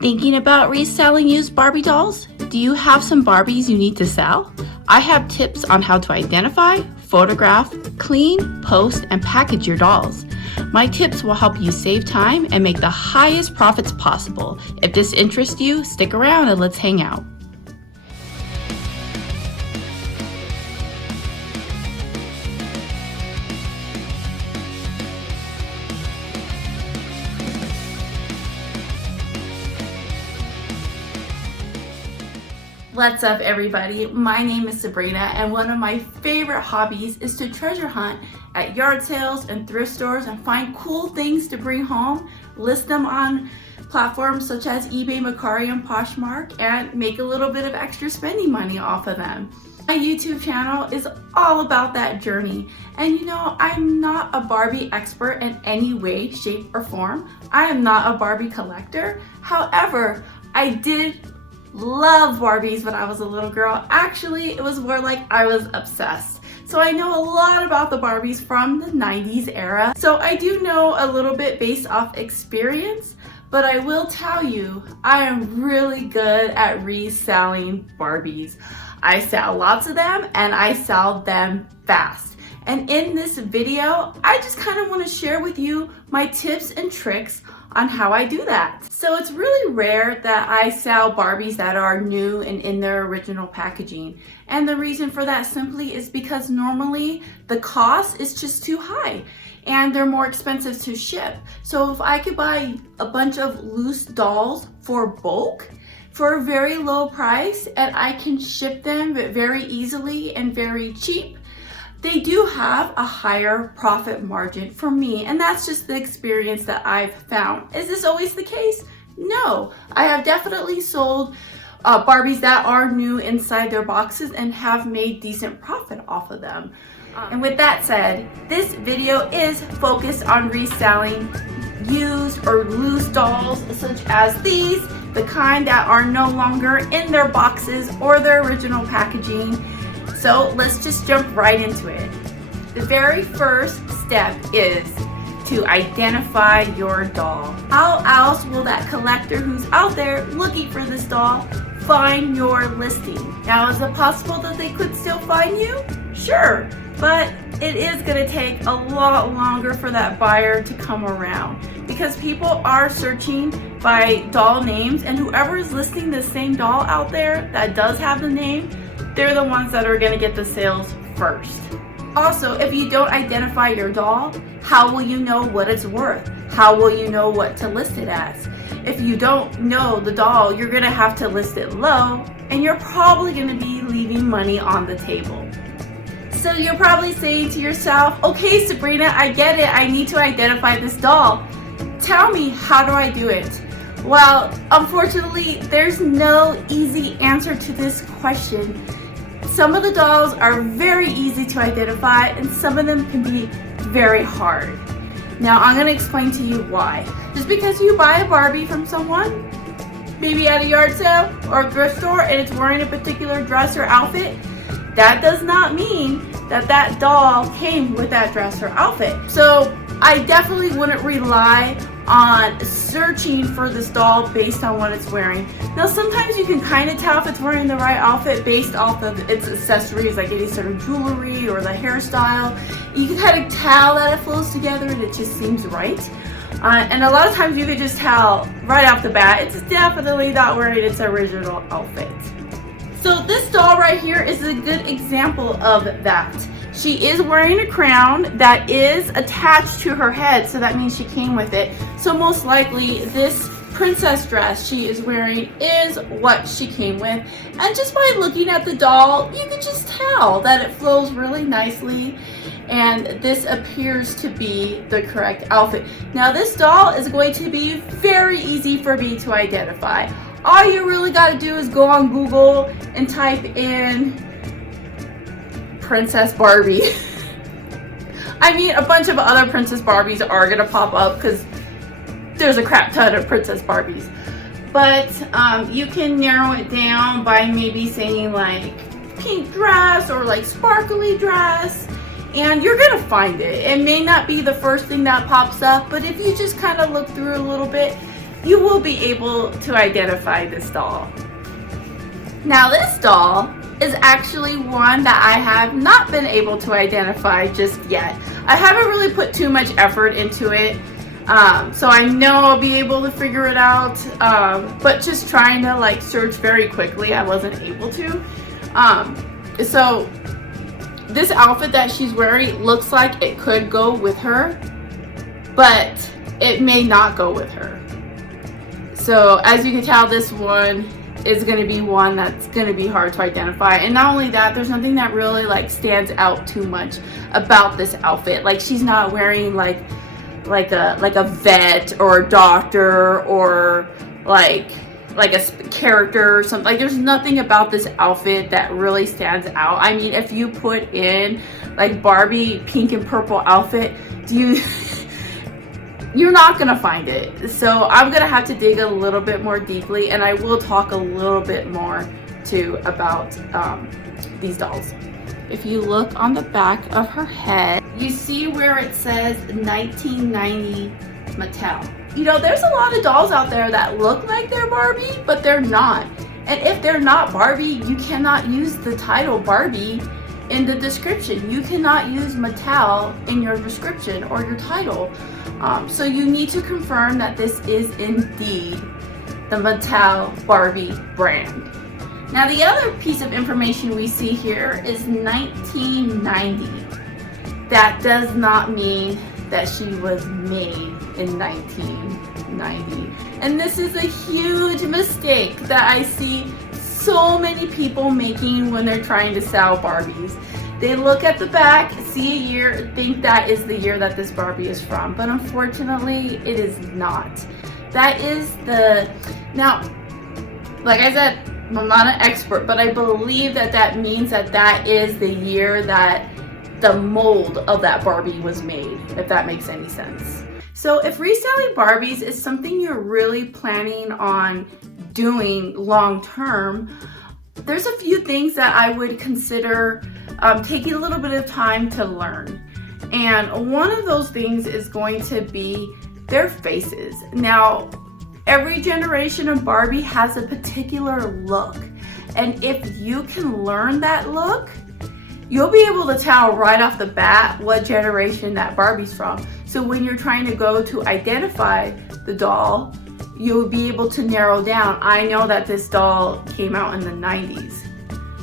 Thinking about reselling used Barbie dolls? Do you have some Barbies you need to sell? I have tips on how to identify, photograph, clean, post, and package your dolls. My tips will help you save time and make the highest profits possible. If this interests you, stick around and let's hang out. What's up, everybody? My name is Sabrina, and one of my favorite hobbies is to treasure hunt at yard sales and thrift stores and find cool things to bring home, list them on platforms such as eBay, Mercari, and Poshmark, and make a little bit of extra spending money off of them. My YouTube channel is all about that journey, and you know, I'm not a Barbie expert in any way, shape, or form. I am not a Barbie collector. However, I did love Barbies when I was a little girl. Actually, it was more like I was obsessed. So I know a lot about the Barbies from the 90s era. So I do know a little bit based off experience, but I will tell you, I am really good at reselling Barbies. I sell lots of them and I sell them fast. And in this video, I just kind of want to share with you my tips and tricks on how I do that. So it's really rare that I sell Barbies that are new and in their original packaging. And the reason for that simply is because normally the cost is just too high and they're more expensive to ship. So if I could buy a bunch of loose dolls for bulk for a very low price and I can ship them very easily and very cheap, they do have a higher profit margin for me, and that's just the experience that I've found. Is this always the case? No. I have definitely sold Barbies that are new inside their boxes and have made decent profit off of them. And with that said, this video is focused on reselling used or loose dolls such as these, the kind that are no longer in their boxes or their original packaging. So let's just jump right into it. The very first step is to identify your doll. How else will that collector who's out there looking for this doll find your listing? Now, is it possible that they could still find you? Sure, but it is gonna take a lot longer for that buyer to come around because people are searching by doll names, and whoever is listing the same doll out there that does have the name, they're the ones that are going to get the sales first. Also, if you don't identify your doll, how will you know what it's worth? How will you know what to list it as? If you don't know the doll, you're going to have to list it low, and you're probably going to be leaving money on the table. So you're probably saying to yourself, okay, Sabrina, I get it. I need to identify this doll. Tell me, how do I do it? Well, unfortunately, there's no easy answer to this question. Some of the dolls are very easy to identify and some of them can be very hard. Now, I'm going to explain to you why. Just because you buy a Barbie from someone, maybe at a yard sale or a thrift store, and it's wearing a particular dress or outfit, that does not mean that that doll came with that dress or outfit. So I definitely wouldn't rely on searching for this doll based on what it's wearing. Now, sometimes you can kind of tell if it's wearing the right outfit based off of its accessories, like any sort of jewelry or the hairstyle. You can kind of tell that it flows together and it just seems right. And a lot of times you can just tell right off the bat, it's definitely not wearing its original outfit. So this doll right here is a good example of that. She is wearing a crown that is attached to her head, so that means she came with it. So most likely this princess dress she is wearing is what she came with. And just by looking at the doll, you can just tell that it flows really nicely and this appears to be the correct outfit. Now, this doll is going to be very easy for me to identify. All you really got to do is go on Google and type in Princess Barbie. I mean, a bunch of other Princess Barbies are gonna pop up because there's a crap ton of Princess Barbies. But you can narrow it down by maybe saying like pink dress or like sparkly dress, and you're gonna find it. It may not be the first thing that pops up, but if you just kind of look through a little bit, you will be able to identify this doll. Now this doll is actually one that I have not been able to identify just yet. I haven't really put too much effort into it, so I know I'll be able to figure it out, but just trying to like search very quickly, I wasn't able to. So this outfit that she's wearing looks like it could go with her, but it may not go with her. So as you can tell, this one is going to be one that's going to be hard to identify. And not only that, there's nothing that really like stands out too much about this outfit. Like she's not wearing like a vet or a doctor or like a character or something. Like there's nothing about this outfit that really stands out. I mean, if you put in like Barbie pink and purple outfit, you're not gonna find it. So I'm gonna have to dig a little bit more deeply, and I will talk a little bit more too about these dolls. If you look on the back of her head, you see where it says 1990 Mattel. You know, there's a lot of dolls out there that look like they're Barbie, but they're not. And if they're not Barbie, you cannot use the title Barbie in the description. You cannot use Mattel in your description or your title. So you need to confirm that this is indeed the Mattel Barbie brand. Now the other piece of information we see here is 1990. That does not mean that she was made in 1990. And this is a huge mistake that I see so many people making when they're trying to sell Barbies. They look at the back, see a year, think that is the year that this Barbie is from, but unfortunately it is not. That is now, like I said, I'm not an expert, but I believe that means that is the year that the mold of that Barbie was made, if that makes any sense. So if reselling Barbies is something you're really planning on doing long term, there's a few things that I would consider taking a little bit of time to learn. And one of those things is going to be their faces. Now, every generation of Barbie has a particular look. And if you can learn that look, you'll be able to tell right off the bat what generation that Barbie's from. So when you're trying to go to identify the doll, you'll be able to narrow down, I know that this doll came out in the 90s.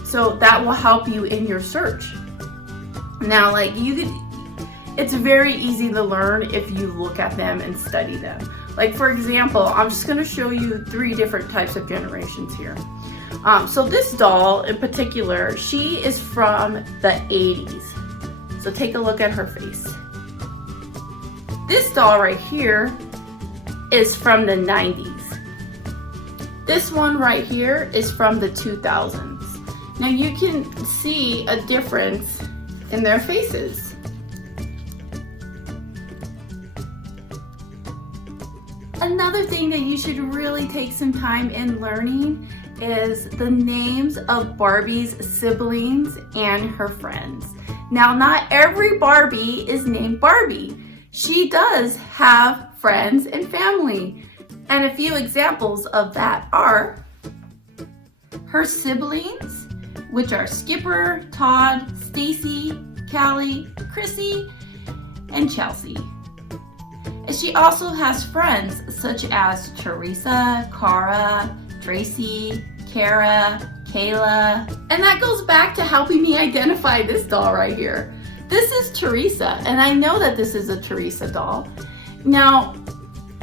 So that will help you in your search. Now, like it's very easy to learn if you look at them and study them. Like for example, I'm just gonna show you 3 different types of generations here. So this doll in particular, she is from the 80s. So take a look at her face. This doll right here is from the 90s. This one right here is from the 2000s. Now you can see a difference in their faces. Another thing that you should really take some time in learning is the names of Barbie's siblings and her friends. Now, not every Barbie is named Barbie. She does have friends and family. And a few examples of that are her siblings, which are Skipper, Todd, Stacy, Callie, Chrissy, and Chelsea. And she also has friends such as Teresa, Cara, Tracy, Kara, Kayla. And that goes back to helping me identify this doll right here. This is Teresa, and I know that this is a Teresa doll. Now,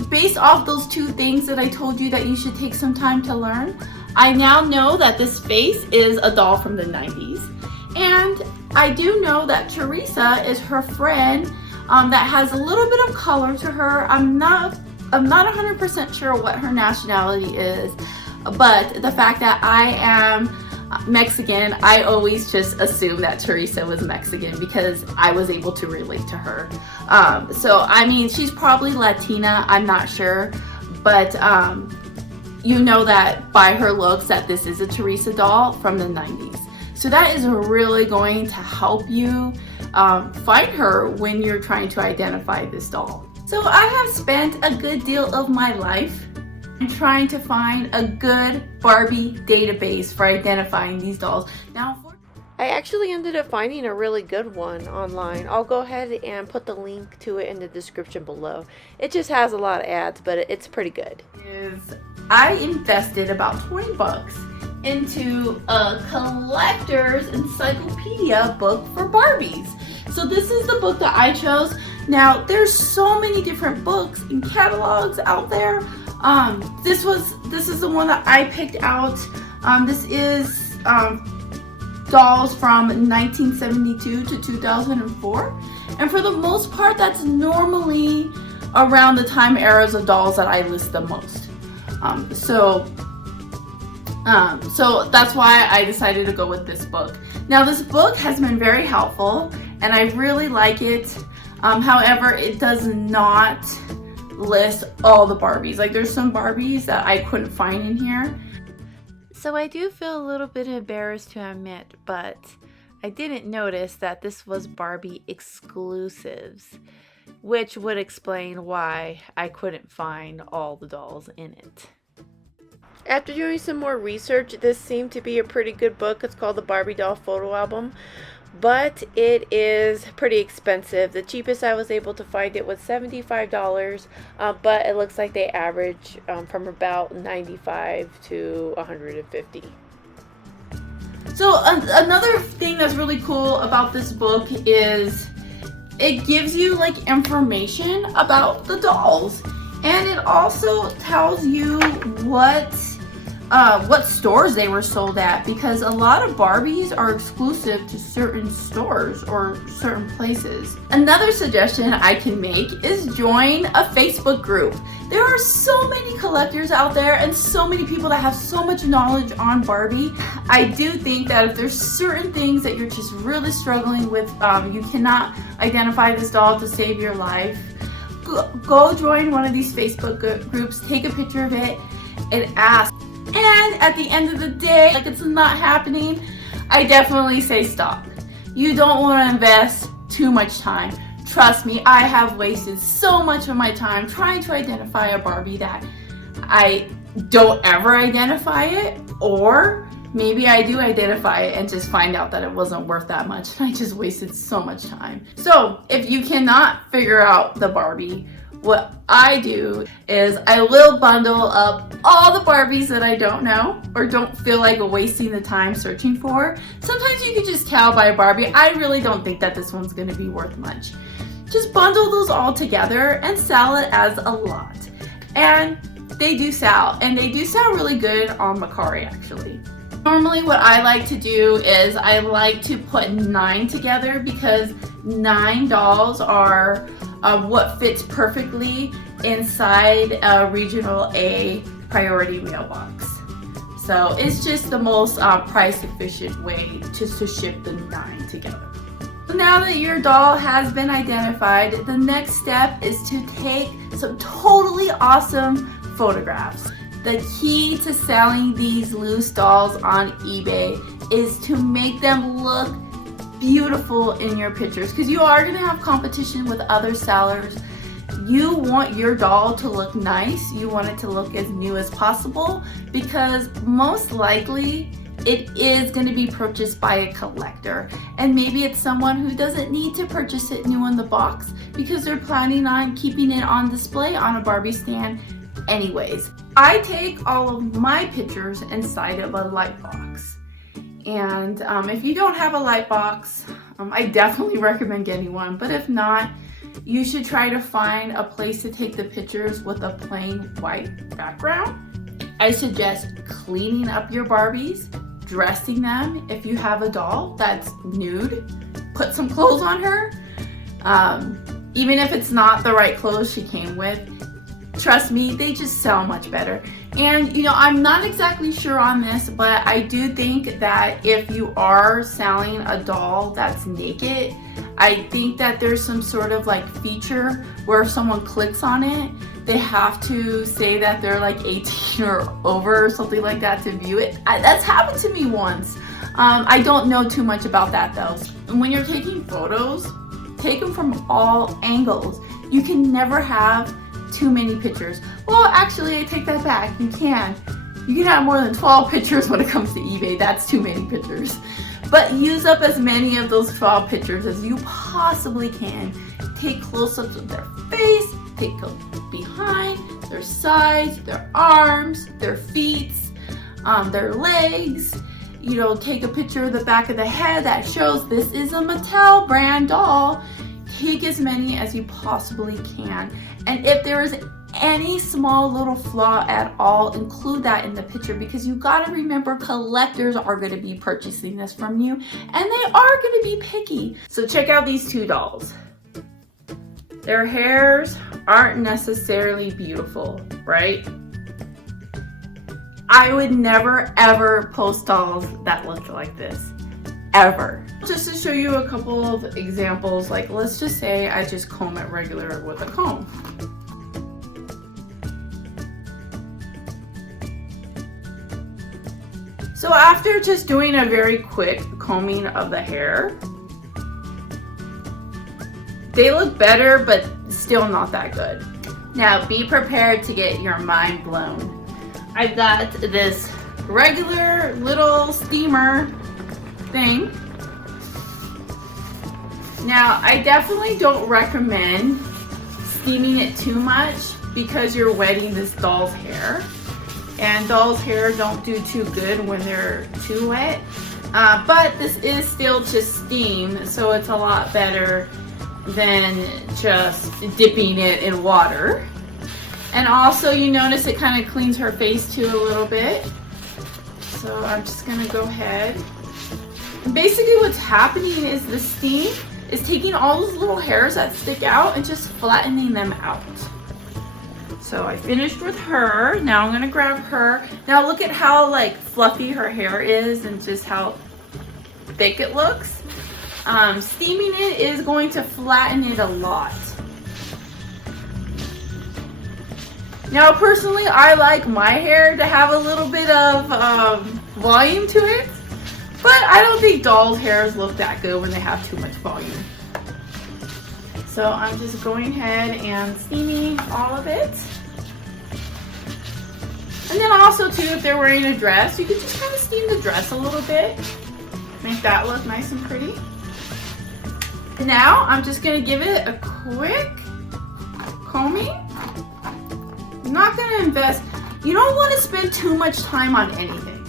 based off those 2 things that I told you that you should take some time to learn, I now know that this face is a doll from the 90s. And I do know that Teresa is her friend that has a little bit of color to her. I'm not 100% sure what her nationality is, but the fact that I am Mexican, I always just assumed that Teresa was Mexican because I was able to relate to her. So I mean, she's probably Latina, I'm not sure, but you know that by her looks that this is a Teresa doll from the 90s. So that is really going to help you find her when you're trying to identify this doll. So I have spent a good deal of my life I'm trying to find a good Barbie database for identifying these dolls. Now, I actually ended up finding a really good one online. I'll go ahead and put the link to it in the description below. It just has a lot of ads, but it's pretty good. I invested about 20 bucks into a collector's encyclopedia book for Barbies. So this is the book that I chose. Now there's so many different books and catalogs out there. This is the one that I picked out. This is dolls from 1972 to 2004, and for the most part that's normally around the time eras of dolls that I list the most. So that's why I decided to go with this book. Now this book has been very helpful and I really like it. However, it does not list all the Barbies. Like there's some Barbies that I couldn't find in here. So I do feel a little bit embarrassed to admit, but I didn't notice that this was Barbie exclusives, which would explain why I couldn't find all the dolls in it. After doing some more research, this seemed to be a pretty good book. It's called the Barbie Doll Photo Album, but it is pretty expensive. The cheapest I was able to find it was $75, but it looks like they average from about $95 to $150. So another thing that's really cool about this book is it gives you like information about the dolls, and it also tells you what stores they were sold at, because a lot of Barbies are exclusive to certain stores or certain places. Another suggestion I can make is join a Facebook group. There are so many collectors out there and so many people that have so much knowledge on Barbie. I do think that if there's certain things that you're just really struggling with, you cannot identify this doll to save your life, go join one of these Facebook groups, take a picture of it, and ask. And at the end of the day, like it's not happening, I definitely say stop. You don't want to invest too much time. Trust me, I have wasted so much of my time trying to identify a Barbie that I don't ever identify it, or maybe I do identify it and just find out that it wasn't worth that much and I just wasted so much time. So if you cannot figure out the Barbie, what I do is I will bundle up all the Barbies that I don't know or don't feel like wasting the time searching for. Sometimes you can just tell by a Barbie, I really don't think that this one's going to be worth much. Just bundle those all together and sell it as a lot. And they do sell, and they do sell really good on Mercari actually. Normally what I like to do is I like to put 9 together, because 9 dolls are what fits perfectly inside a regional A priority mailbox. So it's just the most price efficient way just to ship the 9 together. So now that your doll has been identified, the next step is to take some totally awesome photographs. The key to selling these loose dolls on eBay is to make them look beautiful in your pictures, because you are going to have competition with other sellers. You want your doll to look nice. You want it to look as new as possible, because most likely it is going to be purchased by a collector, and maybe it's someone who doesn't need to purchase it new in the box because they're planning on keeping it on display on a Barbie stand anyways. I take all of my pictures inside of a light box, and if you don't have a light box, I definitely recommend getting one, but if not, you should try to find a place to take the pictures with a plain white background. I suggest cleaning up your Barbies, dressing them. If you have a doll that's nude, put some clothes on her. Even if it's not the right clothes she came with, trust me, they just sell much better. And I'm not exactly sure on this, but I do think that if you are selling a doll that's naked, I think that there's some sort of like feature where if someone clicks on it, they have to say that they're like 18 or over or something like that to view it. That's happened to me once. I don't know too much about that though. And when you're taking photos, take them from all angles. You can never have too many pictures. Well, actually, I take that back. You can have more than 12 pictures when it comes to eBay. That's too many pictures. But use up as many of those 12 pictures as you possibly can. Take close-ups of their face, take a look behind, their sides, their arms, their feet, their legs. You know, take a picture of the back of the head that shows this is a Mattel brand doll. Take as many as you possibly can. And if there is any small little flaw at all, include that in the picture, because you got to remember collectors are going to be purchasing this from you and they are going to be picky. So check out these two dolls. Their hairs aren't necessarily beautiful, right? I would never ever post dolls that look like this, ever. Just to show you a couple of examples, like let's just say I just comb it regular with a comb. So after just doing a very quick combing of the hair, they look better, but still not that good. Now be prepared to get your mind blown. I've got this regular little steamer thing. Now I definitely don't recommend steaming it too much because you're wetting this doll's hair. And doll's hair don't do too good when they're too wet. But this is still just steam, so it's a lot better than just dipping it in water. And also you notice it kind of cleans her face too a little bit. So I'm just gonna go ahead. And basically what's happening is the steam is taking all those little hairs that stick out and just flattening them out. So I finished with her. Now I'm gonna grab her. Now look at how like fluffy her hair is and just how thick it looks. Steaming it is going to flatten it a lot. Now personally, I like my hair to have a little bit of volume to it, but I don't think dolls' hairs look that good when they have too much volume. So I'm just going ahead and steaming all of it. And then also too, if they're wearing a dress, you can just kind of steam the dress a little bit. Make that look nice and pretty. Now I'm just gonna give it a quick combing. I'm not gonna invest, you don't wanna spend too much time on anything.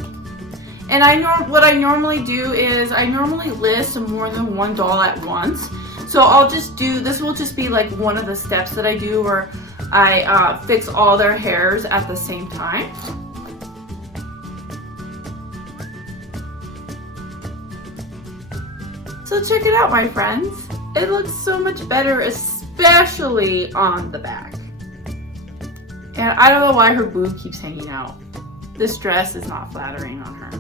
And what I normally do is I normally list more than one doll at once. So I'll just do, this will just be like one of the steps that I do where I fix all their hairs at the same time. So check it out, my friends. It looks so much better, especially on the back. And I don't know why her boob keeps hanging out. This dress is not flattering on her.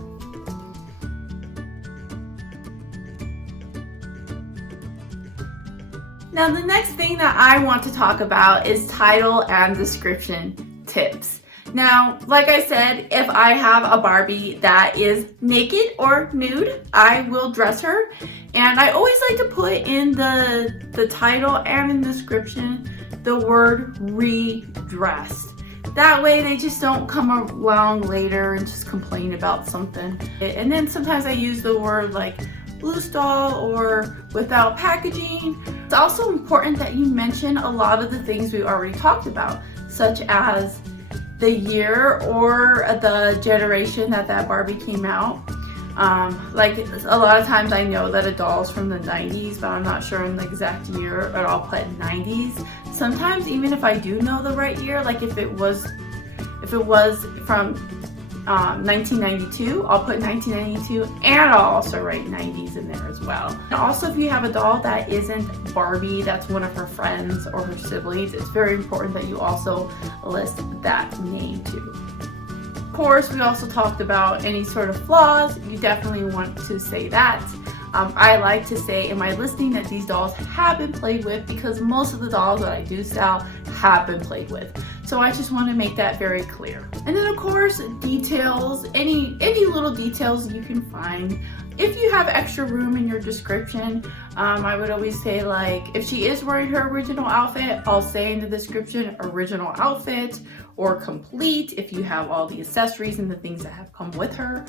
Now the next thing that I want to talk about is title and description tips. Now, like I said, if I have a Barbie that is naked or nude, I will dress her. And I always like to put in the title and in the description the word redressed. That way they just don't come along later and just complain about something. And then sometimes I use the word like loose doll or without packaging. It's also important that you mention a lot of the things we already talked about, such as the year or the generation that Barbie came out. Like a lot of times I know that a doll's from the 90s, but I'm not sure in the exact year, but I'll put 90s. Sometimes even if I do know the right year, like if it was from 1992, I'll put 1992, and I'll also write 90s in there as well. And also, if you have a doll that isn't Barbie, that's one of her friends or her siblings, it's very important that you also list that name too. Of course, we also talked about any sort of flaws. You definitely want to say that. I like to say in my listing that these dolls have been played with, because most of the dolls that I do sell have been played with. So I just want to make that very clear. And then of course, details, any little details you can find. If you have extra room in your description, I would always say, like, if she is wearing her original outfit, I'll say in the description, original outfit or complete, if you have all the accessories and the things that have come with her.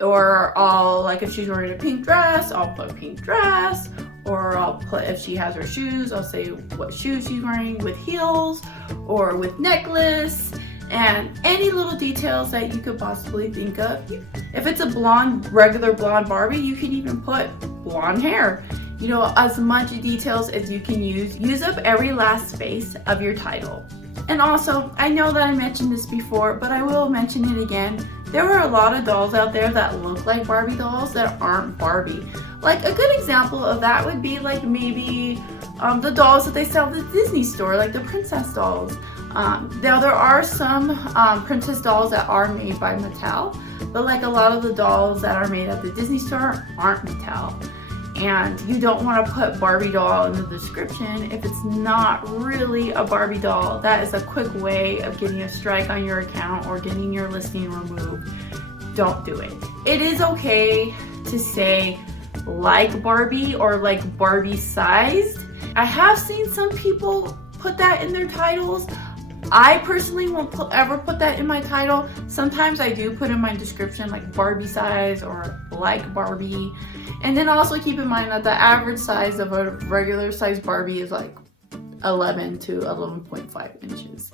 Or I'll, like, if she's wearing a pink dress, I'll put pink dress. Or I'll put, if she has her shoes, I'll say what shoes she's wearing with heels or with necklace, and any little details that you could possibly think of. If it's a blonde, regular blonde Barbie, you can even put blonde hair. You know, as much details as you can use. Use up every last space of your title. And also, I know that I mentioned this before, but I will mention it again. There are a lot of dolls out there that look like Barbie dolls that aren't Barbie. Like, a good example of that would be like maybe the dolls that they sell at the Disney store, like the princess dolls. Now there are some princess dolls that are made by Mattel, but like a lot of the dolls that are made at the Disney store aren't Mattel. And you don't want to put Barbie doll in the description if it's not really a Barbie doll. That is a quick way of getting a strike on your account or getting your listing removed. Don't do it. It is okay to say like Barbie or like Barbie sized. I have seen some people put that in their titles. I personally won't ever put that in my title. Sometimes I do put in my description like Barbie size or like Barbie. And then also keep in mind that the average size of a regular size Barbie is like 11 to 11.5 inches.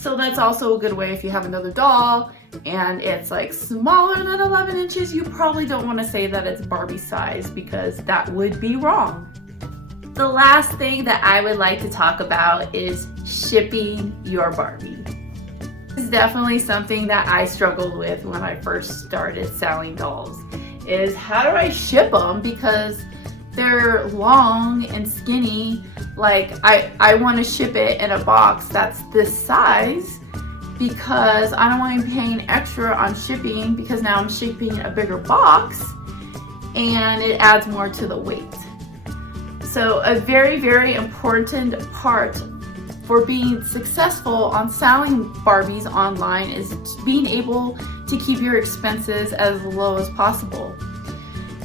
So that's also a good way if you have another doll and it's like smaller than 11 inches, you probably don't want to say that it's Barbie size because that would be wrong. The last thing that I would like to talk about is shipping your Barbie. This is definitely something that I struggled with when I first started selling dolls. Is how do I ship them, because they're long and skinny. Like I want to ship it in a box that's this size because I don't want to be paying extra on shipping because now I'm shipping a bigger box and it adds more to the weight. So a very, very important part for being successful on selling Barbies online is being able to keep your expenses as low as possible.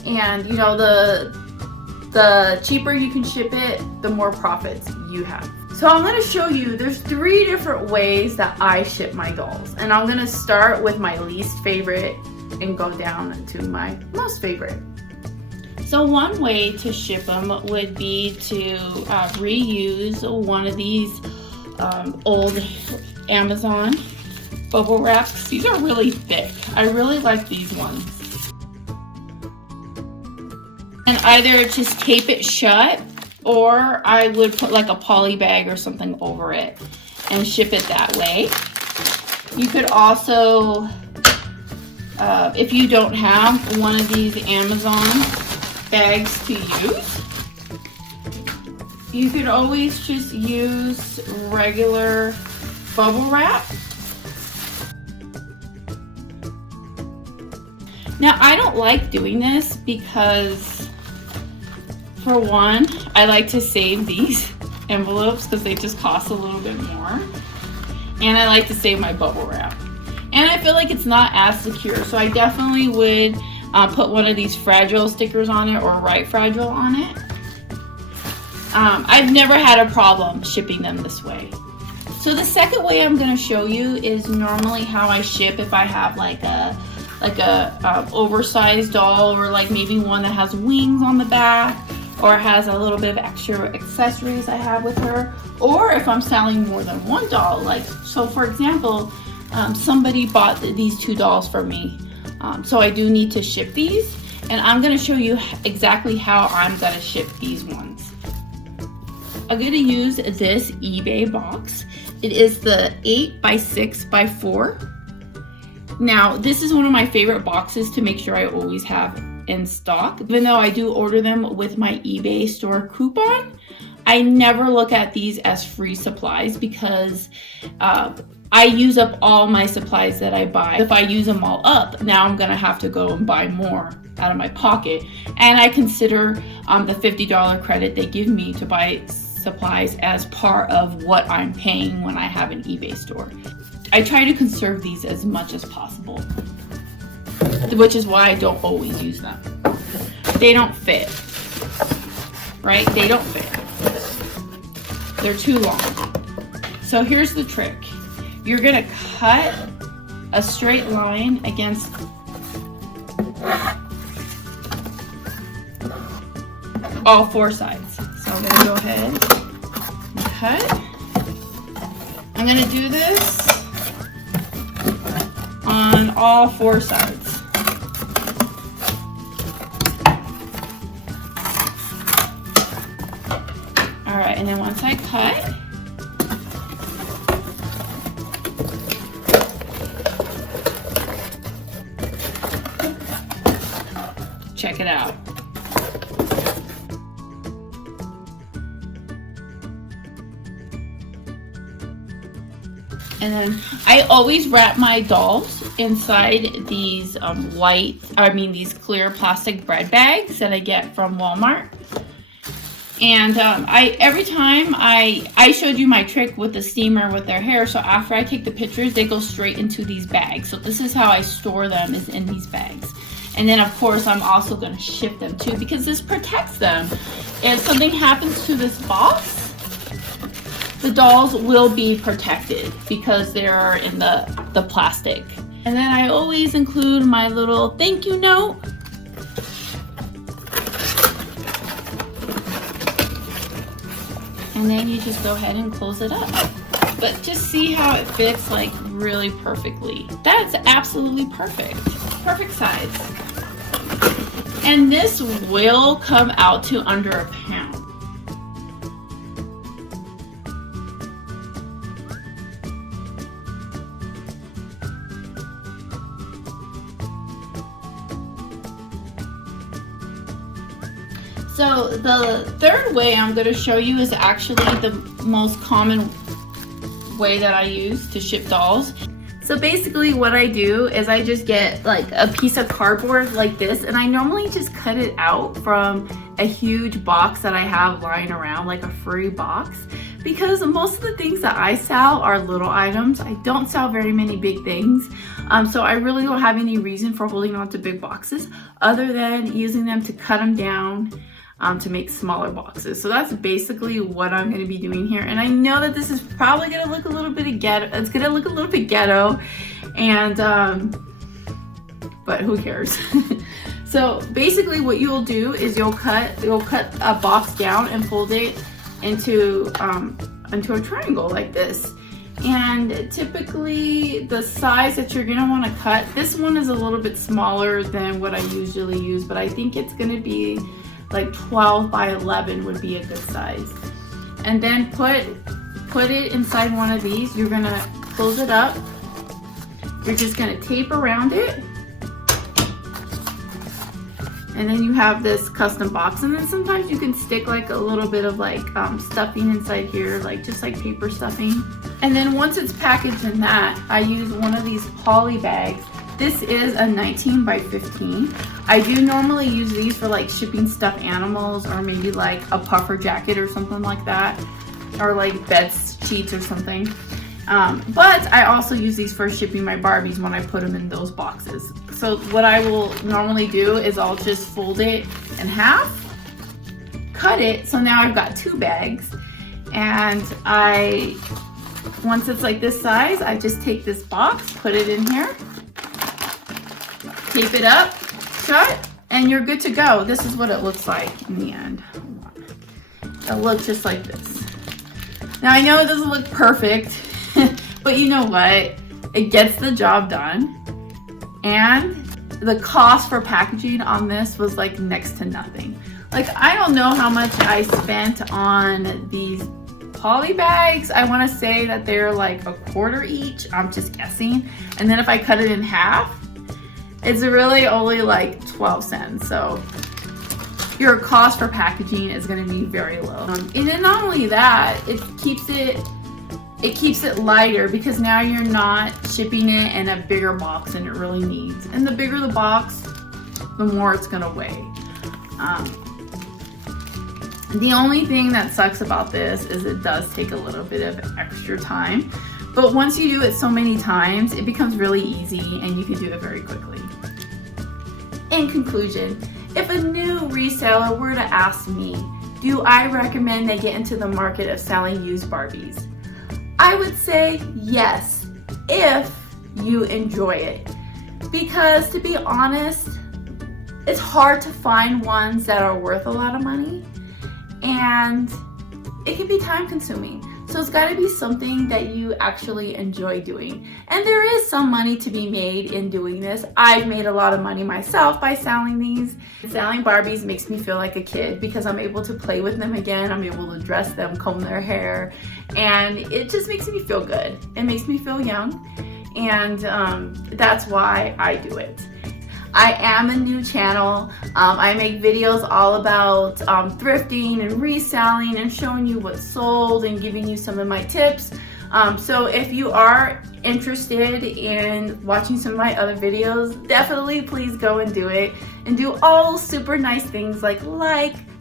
And you know, the cheaper you can ship it, the more profits you have. So I'm going to show you, there's 3 different ways that I ship my dolls. And I'm going to start with my least favorite and go down to my most favorite. So one way to ship them would be to reuse one of these old Amazon bubble wraps. These are really thick. I really like these ones. And either just tape it shut, or I would put like a poly bag or something over it and ship it that way. You could also, if you don't have one of these Amazon bags to use, you could always just use regular bubble wrap. Now I don't like doing this because, for one, I like to save these envelopes because they just cost a little bit more, and I like to save my bubble wrap, and I feel like it's not as secure, so I definitely would put one of these fragile stickers on it or Right Fragile on it. I've never had a problem shipping them this way. So the second way I'm going to show you is normally how I ship if I have like a oversized doll, or like maybe one that has wings on the back, or has a little bit of extra accessories I have with her, or if I'm selling more than one doll. Like, so for example, somebody bought these 2 dolls for me, so I do need to ship these, and I'm going to show you exactly how I'm going to ship these ones. I'm going to use this eBay box. It is the 8x6x4. Now, this is one of my favorite boxes to make sure I always have in stock. Even though I do order them with my eBay store coupon, I never look at these as free supplies because I use up all my supplies that I buy. If I use them all up, now I'm gonna have to go and buy more out of my pocket. And I consider the $50 credit they give me to buy supplies as part of what I'm paying when I have an eBay store. I try to conserve these as much as possible, which is why I don't always use them. They don't fit, right? They don't fit. They're too long. So here's the trick. You're gonna cut a straight line against all four sides. So I'm gonna go ahead and cut. I'm gonna do this on all four sides. All right, and then once I cut, check it out. And then I always wrap my dolls inside these these clear plastic bread bags that I get from Walmart. And every time I showed you my trick with the steamer with their hair, so after I take the pictures, they go straight into these bags. So this is how I store them, is in these bags. And then of course I'm also going to ship them too, because this protects them. If something happens to this box, the dolls will be protected because they're in the plastic. And then I always include my little thank you note. And then you just go ahead and close it up. But just see how it fits like really perfectly. That's absolutely perfect. Perfect size. And this will come out to under a pound. So the third way I'm going to show you is actually the most common way that I use to ship dolls. So basically what I do is I just get like a piece of cardboard like this, and I normally just cut it out from a huge box that I have lying around, like a free box, because most of the things that I sell are little items. I don't sell very many big things. So I really don't have any reason for holding on to big boxes other than using them to cut them down to make smaller boxes. So that's basically what I'm going to be doing here. And I know that this is probably going to look a little bit ghetto. It's going to look a little bit ghetto, and but who cares? So basically what you'll do is you'll cut a box down and fold it into a triangle like this. And typically the size that you're going to want to cut, this one is a little bit smaller than what I usually use, but I think it's going to be like 12 by 11 would be a good size. And then put it inside one of these. You're gonna close it up. You're just gonna tape around it. And then you have this custom box. And then sometimes you can stick like a little bit of like stuffing inside here, like just like paper stuffing. And then once it's packaged in that, I use one of these poly bags. This is a 19 by 15. I do normally use these for like shipping stuffed animals, or maybe like a puffer jacket or something like that, or like bed sheets or something. But I also use these for shipping my Barbies when I put them in those boxes. So what I will normally do is I'll just fold it in half, cut it, so now I've got two bags, and once it's like this size, I just take this box, put it in here, tape it up, shut, and you're good to go. This is what it looks like in the end. It'll look just like this. Now I know it doesn't look perfect, but you know what? It gets the job done. And the cost for packaging on this was like next to nothing. Like, I don't know how much I spent on these poly bags. I want to say that they're like $0.25 each. I'm just guessing. And then if I cut it in half, it's really only like 12 cents. So your cost for packaging is going to be very low. And then not only that, it keeps it lighter, because now you're not shipping it in a bigger box than it really needs. And the bigger the box, the more it's going to weigh. The only thing that sucks about this is it does take a little bit of extra time, but once you do it so many times, it becomes really easy and you can do it very quickly. In conclusion, if a new reseller were to ask me, do I recommend they get into the market of selling used Barbies? I would say yes, if you enjoy it. Because to be honest, it's hard to find ones that are worth a lot of money, and it can be time consuming. So it's got to be something that you actually enjoy doing. And there is some money to be made in doing this. I've made a lot of money myself by selling these. Selling Barbies makes me feel like a kid because I'm able to play with them again. I'm able to dress them, comb their hair, and it just makes me feel good. It makes me feel young, and that's why I do it. I am a new channel. I make videos all about thrifting and reselling and showing you what's sold and giving you some of my tips. So if you are interested in watching some of my other videos, definitely please go and do it. And do all those super nice things like,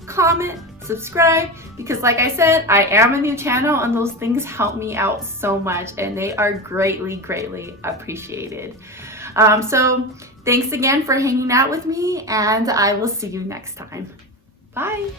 comment, subscribe, because like I said, I am a new channel and those things help me out so much and they are greatly, greatly appreciated. So thanks again for hanging out with me, and I will see you next time. Bye.